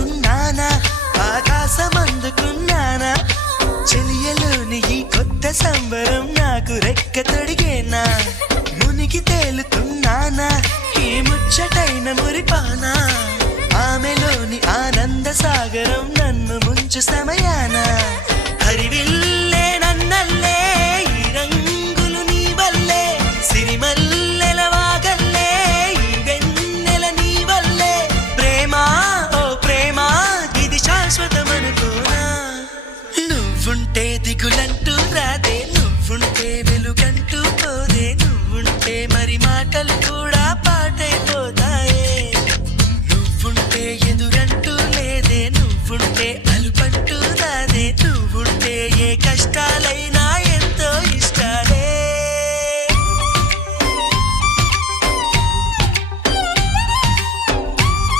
ఉన్నానా ఆకాశం అందుకున్నానా చెలియలోని ఈ కొత్త సంబరం నాకు రెక్క తొడిగేనా మునిగి తేలుతున్నానా ఈ ముచ్చటైన మురిపానా ఆమెలోని ఆనంద సాగరం నన్ను ముంచు సమయాన హరివిల్లే నన్నల్లే ఈ రంగులు నీ వల్లే సిరిమల్లెల వాగల్లే ఈ వెన్నెల నీ వల్లే ప్రేమ ఓ ప్రేమ ఇది శాశ్వతమనుకోనా నువ్వుంటే దిగులంటూ రాదే నువ్వుంటే వెలుగంటూ పోదే నువ్వుంటే మరి మాటలు కూడా పాటైపోతాయే నువ్వుంటే ఎదురంటూ లేదే నువ్వుంటే